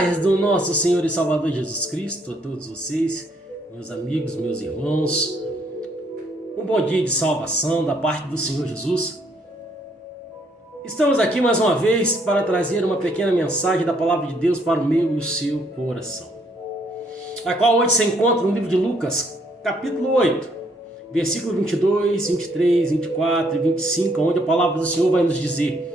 paz do nosso Senhor e Salvador Jesus Cristo a todos vocês, meus amigos, meus irmãos. Um bom dia de salvação da parte do Senhor Jesus. Estamos aqui mais uma vez para trazer uma pequena mensagem da Palavra de Deus para o meu e o seu coração, a qual hoje se encontra no livro de Lucas, capítulo 8, versículo 22, 23, 24 e 25, onde a Palavra do Senhor vai nos dizer: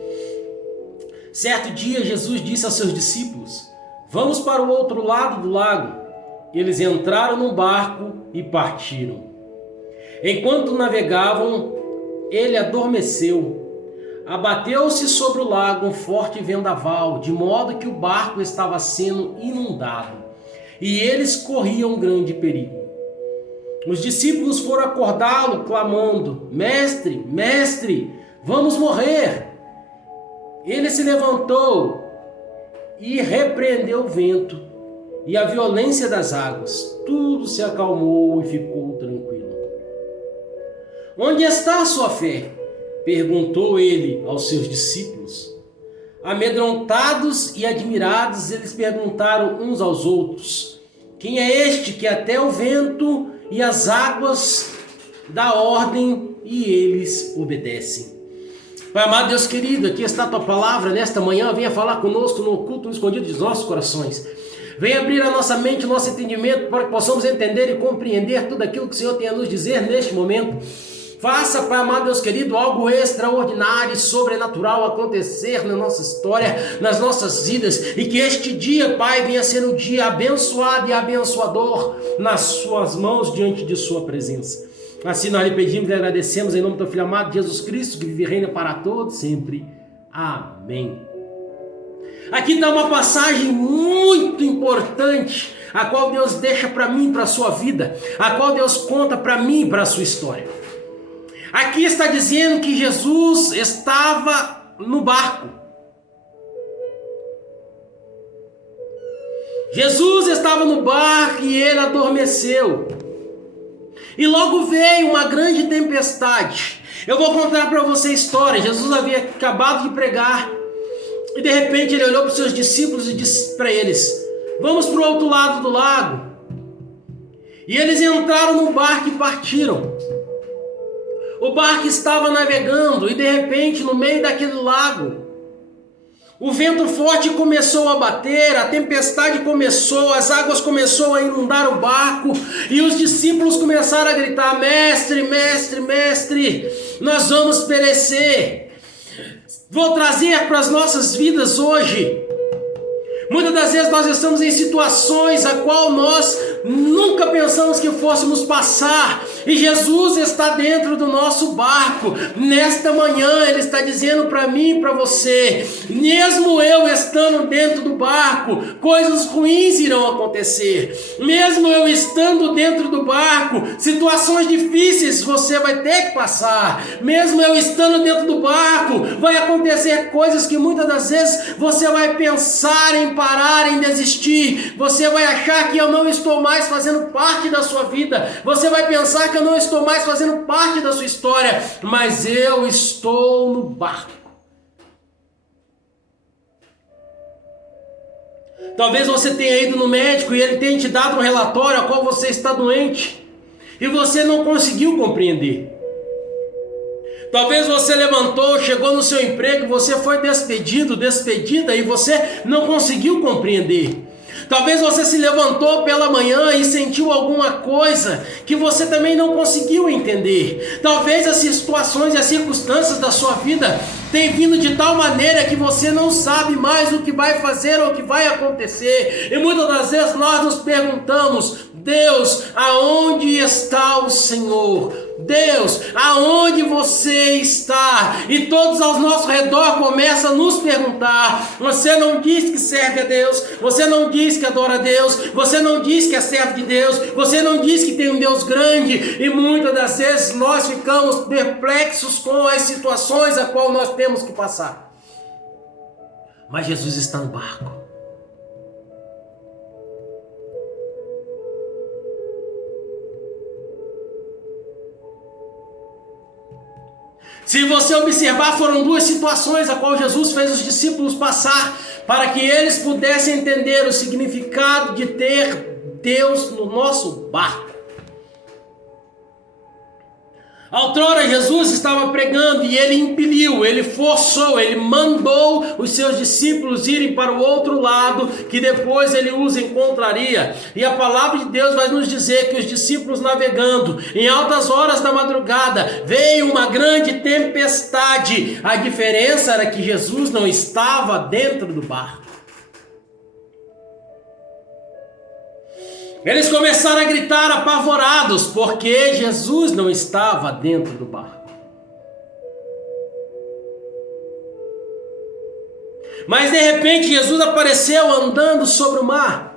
certo dia Jesus disse aos seus discípulos: vamos para o outro lado do lago. Eles entraram num barco e partiram. Enquanto navegavam, ele adormeceu. Abateu-se sobre o lago um forte vendaval, de modo que o barco estava sendo inundado, e eles corriam grande perigo. Os discípulos foram acordá-lo, clamando: Mestre, mestre, vamos morrer! Ele se levantou e repreendeu o vento e a violência das águas. Tudo se acalmou e ficou tranquilo. Onde está a sua fé? Perguntou ele aos seus discípulos. Amedrontados e admirados, eles perguntaram uns aos outros: quem é este que até o vento e as águas dá ordem e eles obedecem? Pai amado, Deus querido, aqui está a tua palavra nesta manhã. Venha falar conosco no oculto, no escondido dos nossos corações. Venha abrir a nossa mente, o nosso entendimento, para que possamos entender e compreender tudo aquilo que o Senhor tem a nos dizer neste momento. Faça, Pai amado, Deus querido, algo extraordinário e sobrenatural acontecer na nossa história, nas nossas vidas, e que este dia, Pai, venha ser um dia abençoado e abençoador nas suas mãos, diante de sua presença. Assim nós lhe pedimos e agradecemos em nome do teu Filho amado Jesus Cristo, que vive e reina para todos sempre. Amém. Aqui está uma passagem muito importante, a qual Deus deixa para mim, para a sua vida, a qual Deus conta para mim, para a sua história. Aqui está dizendo que Jesus estava no barco. Jesus estava no barco e ele adormeceu. E logo veio uma grande tempestade. Eu vou contar para você a história. Jesus havia acabado de pregar. E de repente ele olhou para os seus discípulos e disse para eles: vamos para o outro lado do lago. E eles entraram no barco e partiram. O barco estava navegando e de repente no meio daquele lago o vento forte começou a bater, a tempestade começou, as águas começaram a inundar o barco e os discípulos começaram a gritar: mestre, mestre, mestre, nós vamos perecer. Vou trazer para as nossas vidas hoje. Muitas das vezes nós estamos em situações a qual nós nunca pensamos que fôssemos passar, e Jesus está dentro do nosso barco. Nesta manhã Ele está dizendo para mim e para você: mesmo eu estando dentro do barco, coisas ruins irão acontecer. Mesmo eu estando dentro do barco, situações difíceis você vai ter que passar. Mesmo eu estando dentro do barco, vai acontecer coisas que muitas das vezes você vai pensar em parar, em desistir. Você vai achar que eu não estou mais fazendo parte da sua vida. Você vai pensar que eu não estou mais fazendo parte da sua história. Mas eu estou no barco. Talvez você tenha ido no médico e ele tenha te dado um relatório a qual você está doente e você não conseguiu compreender. Talvez você levantou, chegou no seu emprego, você foi despedido, despedida, e você não conseguiu compreender. Talvez você se levantou pela manhã e sentiu alguma coisa que você também não conseguiu entender. Talvez as situações e as circunstâncias da sua vida tenham vindo de tal maneira que você não sabe mais o que vai fazer ou o que vai acontecer. E muitas das vezes nós nos perguntamos: Deus, aonde está o Senhor? Deus, aonde você está? E todos ao nosso redor começam a nos perguntar: você não diz que serve a Deus, você não diz que adora a Deus, você não diz que é servo de Deus, você não diz que tem um Deus grande. E muitas das vezes nós ficamos perplexos com as situações a qual nós temos que passar. Mas Jesus está no barco. Se você observar, foram duas situações a qual Jesus fez os discípulos passar para que eles pudessem entender o significado de ter Deus no nosso barco. Outrora Jesus estava pregando e ele impeliu, ele forçou, ele mandou os seus discípulos irem para o outro lado, que depois ele os encontraria. E a palavra de Deus vai nos dizer que os discípulos navegando em altas horas da madrugada, veio uma grande tempestade. A diferença era que Jesus não estava dentro do barco. Eles começaram a gritar apavorados, porque Jesus não estava dentro do barco. Mas de repente Jesus apareceu andando sobre o mar.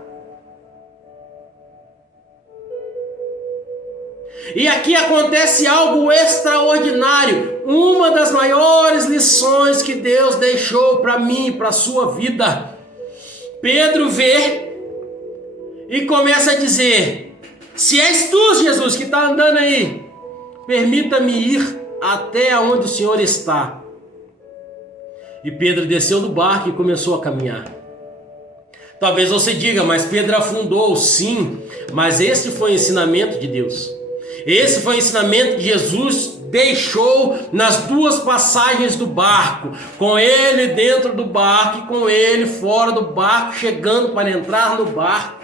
E aqui acontece algo extraordinário. Uma das maiores lições que Deus deixou para mim e para a sua vida. Pedro vê e começa a dizer: se és tu, Jesus, que está andando aí, permita-me ir até onde o Senhor está. E Pedro desceu do barco e começou a caminhar. Talvez você diga, mas Pedro afundou. Sim, mas esse foi o ensinamento de Deus. Esse foi o ensinamento que Jesus deixou nas duas passagens do barco, com ele dentro do barco e com ele fora do barco, chegando para entrar no barco.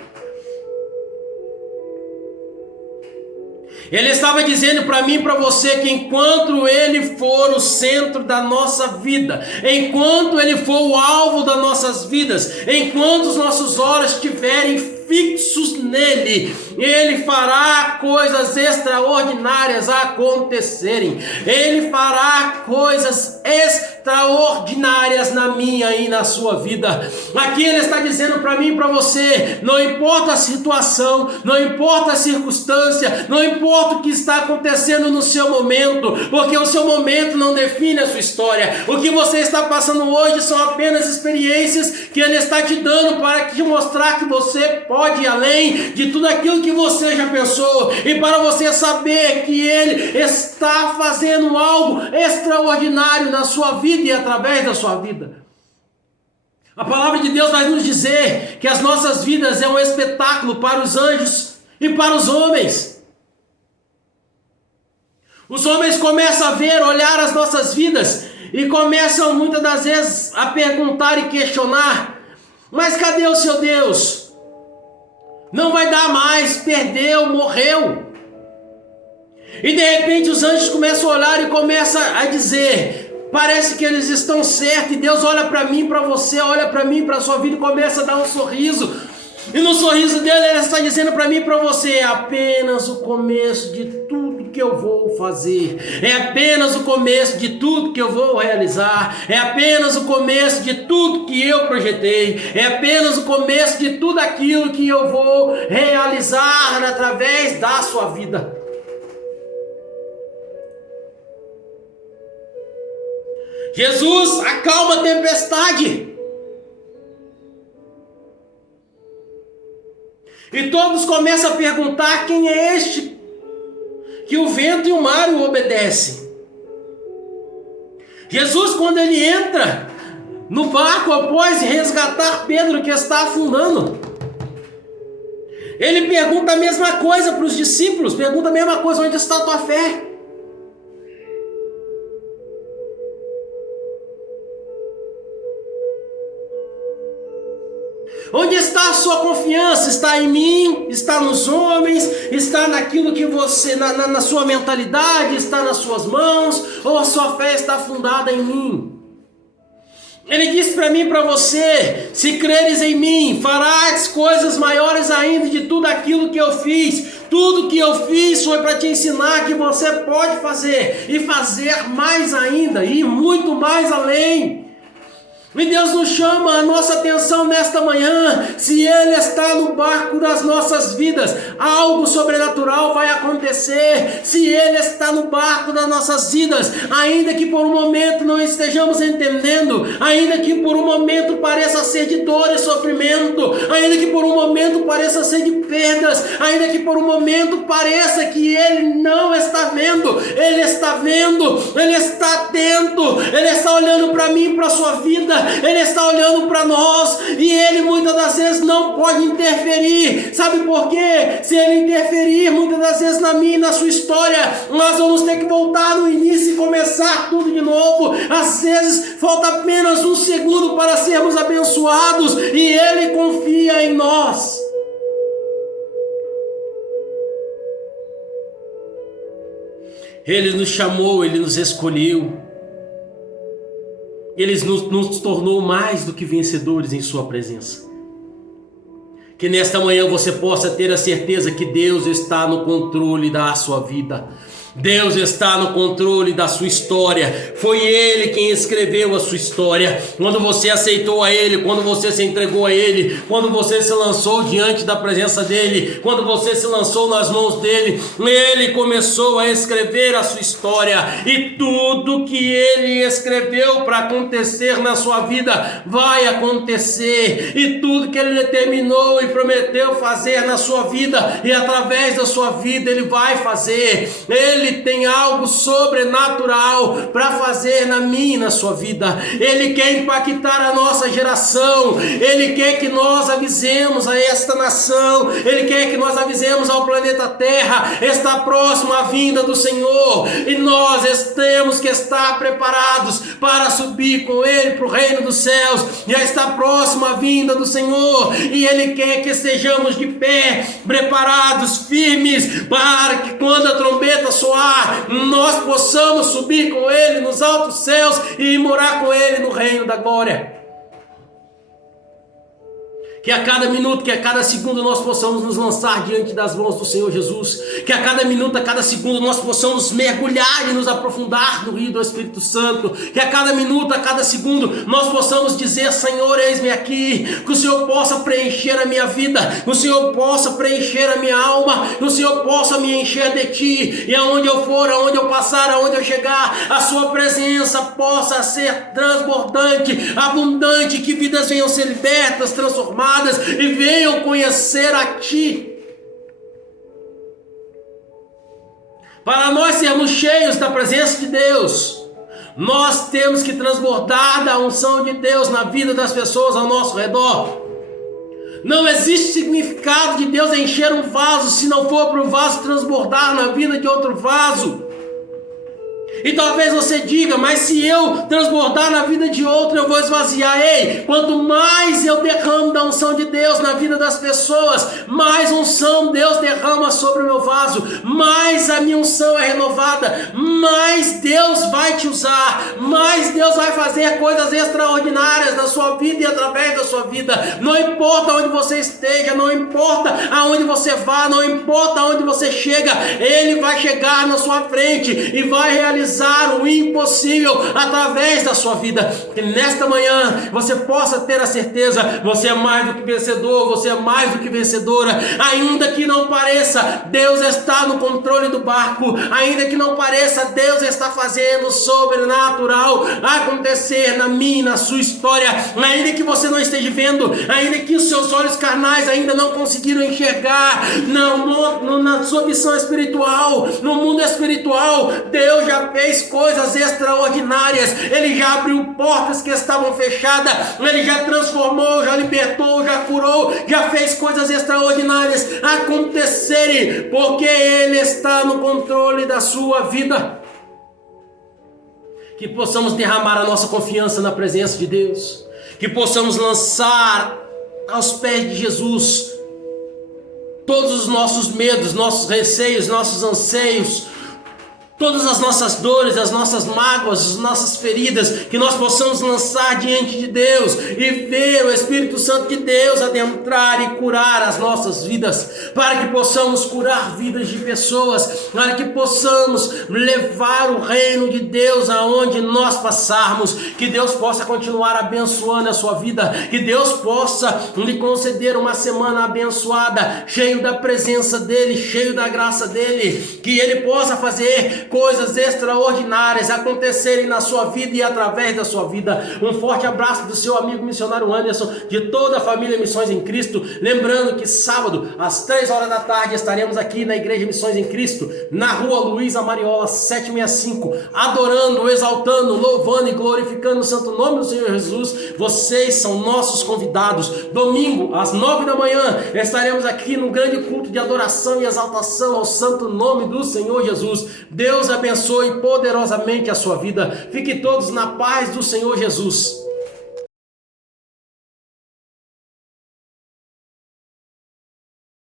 Ele estava dizendo para mim e para você que enquanto ele for o centro da nossa vida, enquanto ele for o alvo das nossas vidas, enquanto os nossos olhos estiverem fixos nele, ele fará coisas extraordinárias acontecerem. Ele fará coisas extraordinárias na minha e na sua vida. Aqui ele está dizendo para mim e para você: não importa a situação, não importa a circunstância, não importa o que está acontecendo no seu momento, porque o seu momento não define a sua história. O que você está passando hoje são apenas experiências que ele está te dando para te mostrar que você pode ir além de tudo aquilo que você já pensou, e para você saber que ele está fazendo algo extraordinário na sua vida e através da sua vida. A palavra de Deus vai nos dizer que as nossas vidas é um espetáculo para os anjos e para os homens. Os homens começam a ver, olhar as nossas vidas e começam muitas das vezes a perguntar e questionar: mas cadê o seu Deus? Não vai dar mais, perdeu, morreu. E de repente os anjos começam a olhar e começam a dizer: parece que eles estão certos. E Deus olha para mim, para você, olha para mim, para a sua vida e começa a dar um sorriso. E no sorriso dele ele está dizendo para mim e para você: é apenas o começo de tudo que eu vou fazer, é apenas o começo de tudo que eu vou realizar, é apenas o começo de tudo que eu projetei, é apenas o começo de tudo aquilo que eu vou realizar através da sua vida. Jesus acalma a tempestade. E todos começam a perguntar: quem é este que o vento e o mar o obedecem? Jesus, quando ele entra no barco após resgatar Pedro que está afundando, ele pergunta a mesma coisa para os discípulos, pergunta a mesma coisa: onde está a tua fé? Onde está a sua confiança? Está em mim? Está nos homens? Está naquilo que você, na sua mentalidade? Está nas suas mãos? Ou a sua fé está fundada em mim? Ele disse para mim e para você: se creres em mim, farás coisas maiores ainda de tudo aquilo que eu fiz. Tudo que eu fiz foi para te ensinar que você pode fazer, e fazer mais ainda, e muito mais além. E Deus nos chama a nossa atenção nesta manhã. Se Ele está no barco das nossas vidas, algo sobrenatural vai acontecer. Se Ele está no barco das nossas vidas, ainda que por um momento não estejamos entendendo, ainda que por um momento pareça ser de dor e sofrimento, ainda que por um momento pareça ser de perdas, ainda que por um momento pareça que Ele não está vendo, vendo, Ele está vendo, Ele está atento, Ele está olhando para mim, para a sua vida, Ele está olhando para nós, e Ele muitas das vezes não pode interferir. Sabe por quê? Se Ele interferir muitas das vezes na minha e na sua história, nós vamos ter que voltar no início e começar tudo de novo. Às vezes falta apenas um segundo para sermos abençoados, e Ele confia em nós. Ele nos chamou, Ele nos escolheu, Ele nos tornou mais do que vencedores em sua presença. Que nesta manhã você possa ter a certeza que Deus está no controle da sua vida. Deus está no controle da sua história. Foi Ele quem escreveu a sua história. Quando você aceitou a Ele, quando você se entregou a Ele, quando você se lançou diante da presença dEle, quando você se lançou nas mãos dEle, Ele começou a escrever a sua história. E tudo que Ele escreveu para acontecer na sua vida vai acontecer. E tudo que Ele determinou e prometeu fazer na sua vida e através da sua vida Ele vai fazer. Ele tem algo sobrenatural para fazer na minha e na sua vida. Ele quer impactar a nossa geração. Ele quer que nós avisemos a esta nação. Ele quer que nós avisemos ao planeta Terra. Está próxima a vinda do Senhor, e nós temos que estar preparados para subir com Ele para o reino dos céus. Já está próxima a vinda do Senhor, e Ele quer que estejamos de pé, preparados, firmes, para que quando a trombeta soar, nós possamos subir com Ele nos altos céus e morar com Ele no reino da glória. Que a cada minuto, que a cada segundo nós possamos nos lançar diante das mãos do Senhor Jesus. Que a cada minuto, a cada segundo nós possamos mergulhar e nos aprofundar no rio do Espírito Santo. Que a cada minuto, a cada segundo nós possamos dizer: Senhor, eis-me aqui. Que o Senhor possa preencher a minha vida, que o Senhor possa preencher a minha alma, que o Senhor possa me encher de Ti. E aonde eu for, aonde eu passar, aonde eu chegar, a Sua presença possa ser transbordante, abundante. Que vidas venham ser libertas, transformadas e venham conhecer a Ti. Para nós sermos cheios da presença de Deus, nós temos que transbordar da unção de Deus na vida das pessoas ao nosso redor. Não existe significado de Deus encher um vaso se não for para o vaso transbordar na vida de outro vaso. E talvez você diga: mas se eu transbordar na vida de outro, eu vou esvaziar. Ei, quanto mais eu derramo da unção de Deus na vida das pessoas, mais unção Deus derrama sobre o meu vaso, mais a minha unção é renovada, mais Deus vai te usar, mais Deus vai fazer coisas extraordinárias na sua vida e através da sua vida. Não importa onde você esteja, não importa aonde você vá, não importa aonde você chega, Ele vai chegar na sua frente e vai realizar o impossível através da sua vida. Que nesta manhã você possa ter a certeza: você é mais do que vencedor, você é mais do que vencedora. Ainda que não pareça, Deus está no controle do barco. Ainda que não pareça, Deus está fazendo o sobrenatural acontecer na minha e na sua história. Ainda que você não esteja vendo, ainda que os seus olhos carnais ainda não conseguiram enxergar, na sua visão espiritual, no mundo espiritual, Deus já fez coisas extraordinárias. Ele já abriu portas que estavam fechadas, Ele já transformou, já libertou, já curou, já fez coisas extraordinárias acontecerem, porque Ele está no controle da sua vida. Que possamos derramar a nossa confiança na presença de Deus, que possamos lançar aos pés de Jesus todos os nossos medos, nossos receios, nossos anseios, todas as nossas dores, as nossas mágoas, as nossas feridas, que nós possamos lançar diante de Deus e ver o Espírito Santo de Deus adentrar e curar as nossas vidas, para que possamos curar vidas de pessoas, para que possamos levar o reino de Deus aonde nós passarmos. Que Deus possa continuar abençoando a sua vida, que Deus possa lhe conceder uma semana abençoada, cheio da presença dEle, cheio da graça dEle, que Ele possa fazer coisas extraordinárias acontecerem na sua vida e através da sua vida. Um forte abraço do seu amigo missionário Anderson, de toda a família Missões em Cristo. Lembrando que sábado, às 3 horas da tarde, estaremos aqui na Igreja Missões em Cristo, na rua Luiza Mariola 765, adorando, exaltando, louvando e glorificando o santo nome do Senhor Jesus. Vocês são nossos convidados. Domingo, às 9 da manhã, estaremos aqui no grande culto de adoração e exaltação ao santo nome do Senhor Jesus. Deus abençoe poderosamente a sua vida. Fiquem todos na paz do Senhor Jesus.